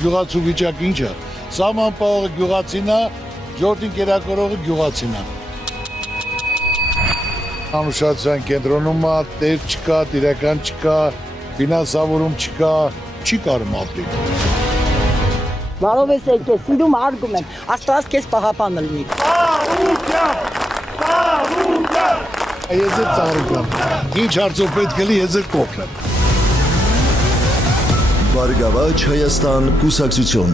գյուղացու վիճակ ինչ է։ Սահմանապահողը գյուղացին է, ժողովրդին կերակրողը գյուղացին է։ Անուշացիան կենտրոնում է, տեր չկա, տիրական չկա, ֆինանսավորում չկա, չի կարում ապրել։ Բարով ես եկել, սիրում արգում եմ, Աստված քեզ պահապանը լինի։ Ես էլ ծառուկ եմ, ինչ հարցով պետք է լի, ես էլ կոքն եմ։ Բարգավաճ Հայաստան կուսակցություն։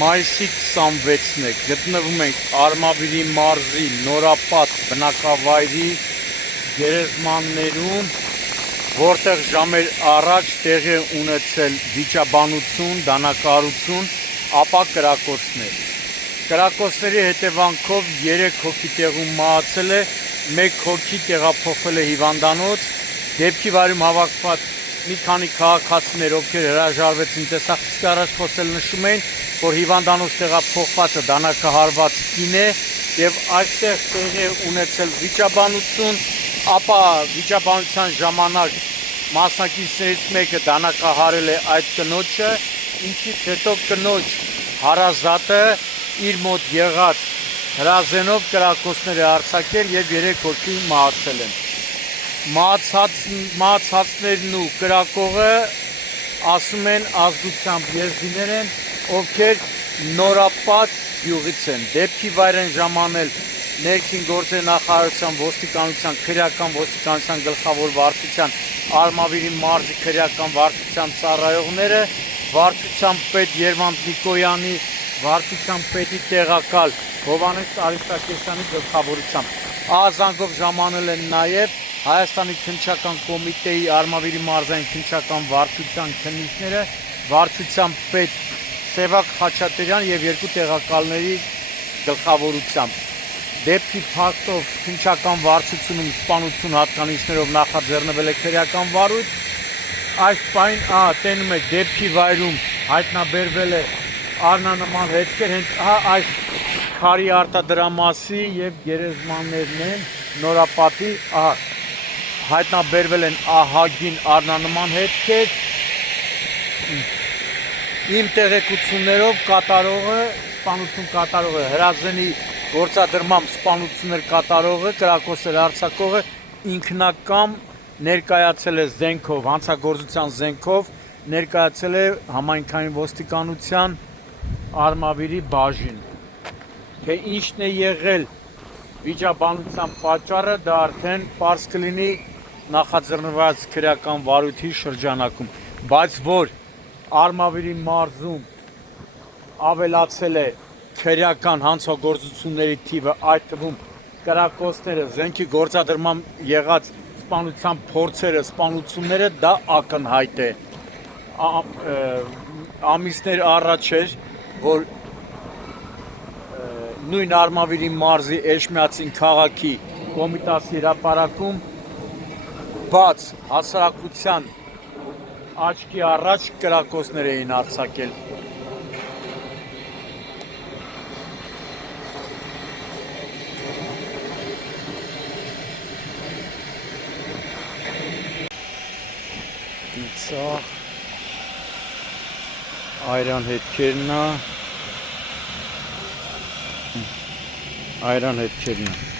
Մայիսի 26-ն է, գտնվում ենք Արմավիրի մարզի նորապատ բնակավայրի գերեզմաններում, որտեղ ժամեր առաջ տեղի ունեցել վիճաբանություն, դանակահարություն, ապա կրակոցներ։ Կրակոցների հետևանքով 3 հոգի տեղում մահացել է, 1 հոգի տեղափոխվել է հիվանդանոց, դեպքի վայրում հավաքված մի քանի քաղաքացիներ, ովքեր հրաժարվեցին տեսախցիկի առաջ խոսել, նշում էին, որ հիվանդանոց տեղափոխվածը դանակահարված կին է եւ այստեղ տեղի ունեցել վիճաբանություն, ապա վիճաբանության ժամանակ մասնակիցներից մեկը դանակահարել է այդ կնոջը, ինչից հետո կնոջ հարազատը իր մոտ եղած հրազենով կրակոցներ է արձակել եւ 3 հոգի մահացել են։ Մահացածներն ու կրակողը ասում են ազգությամբ եզդիներ են, ովքեր նորապատ գյուղից են։ Դեպքի վայր են ժամանել ներքին գործերի նախարարության, ոստիկանության, քրեական ոստիկանության գլխավոր վարչության, Արմավիրի մարզի քրեական վարչության ծառայողները, վարչության պետ Երվանդ Նիկոյանի, վարչության պետի տեղակալ Հովհաննես Արիստակեսյանի գլխավորությամբ։ Ազանգով ժամանել են նաև Հայաստանի քննչական կոմիտեի Արմավիրի մարզային քննչական վարչության քննիչները, վարչության պետ Սևակ Խաչատրյան եւ 2 տեղակալների գլխավորությամբ։ Դեպքի փաստով քննչական վարչությունում սպանություն հատկանիշներով նախաձեռնվել է քրեական վարույթ։ Այս պայն տենում եք դեպքի վայրում հայտնաբերվել է առնանման հետքեր, հենց այս քարի արտադրամասի եւ գերեզմաններն են նորապատի, հայտնաբերվել են ահագին առնանման հետքեր։ Իմ տեղեկություններով կատարողը, սպանություն կատարողը, հրազենի գործադրմամբ սպանություններ կատարողը, կրակոցներ արձակողը ինքնակամ ներկայացել է զենքով, հանցագործության զենքով, ներկայացել է համայնքային ոստիկանության Արմավիրի բաժին։ Թե ինչն է եղել վիճաբանության պատճառը, դա արդեն պարզ կլինի նախաձեռնված քրեական վարույթի շրջանակում, բայց որ Արմավիրի մարզում ավելացել է քրեական հանցագործությունների թիվը, այդ թվում կրակոցները, զենքի գործադրմամբ եղած սպանության փորձերը, սպանությունները, դա ակնհայտ է։ Ամիսներ առաջ էր, որ նույն Արմավիրի մարզի Էջմիածին քաղաքի Կոմիտասի հրապարակում բաց հասարակության աչքի առաջ կրակոցներ էին արձակել։ Սա այրան հետքերն է, այրան հետքերն է։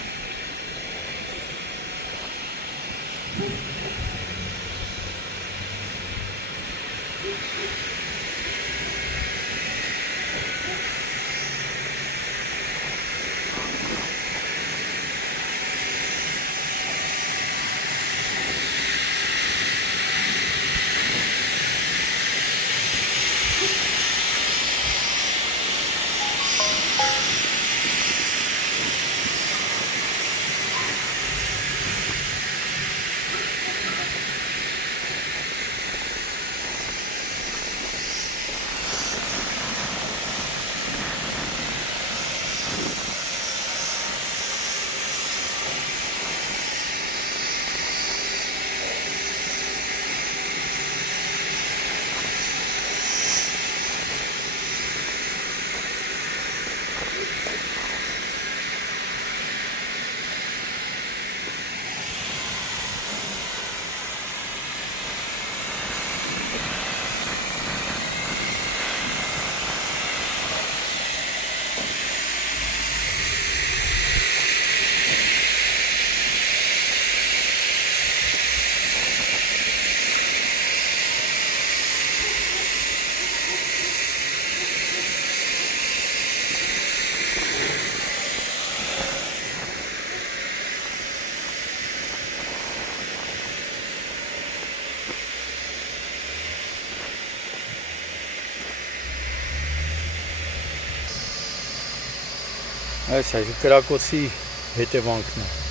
Այս կրակոցի հետևանքն է։